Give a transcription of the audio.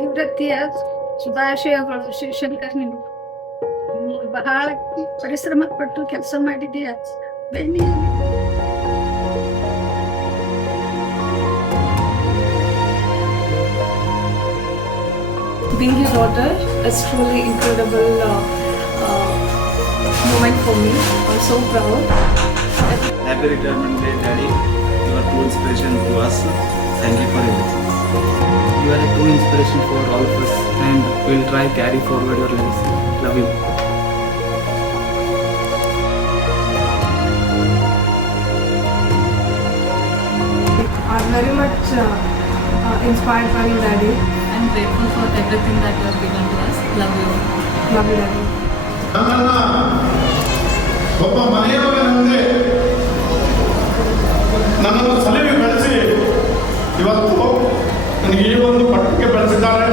ನಿವೃತ್ತಿಯ ಶುಭಾಶಯಗಳು. ಶಿವಶಂಕರ್, ನೀವು ಬಹಳ ಪರಿಶ್ರಮ ಪಟ್ಟು ಕೆಲಸ ಮಾಡಿದೀಯ ಬೆನ್ನಿಯಲ್ಲಿ. Being your daughter is truly incredible moment for me. I'm so proud. Happy retirement day, Daddy. You are true inspiration to us. Thank you for everything. You are a true inspiration for all of us, and we'll try carry forward your legacy. Love you. I'm very much inspired by you, Daddy. I'm grateful for everything that you have given to us. Love you. Love you, Daddy. ನನ್ನನ್ನ ಒಬ್ಬ ಮನೆಯವರೇ ನನ್ನನ್ನು ಸಲಹೆ ಬೆಳೆಸಿ ಇವತ್ತು ನನಗೆ ಈ ಒಂದು ಪಟ್ಟಕ್ಕೆ ಬೆಳೆಸಿದ್ದಾರೆ.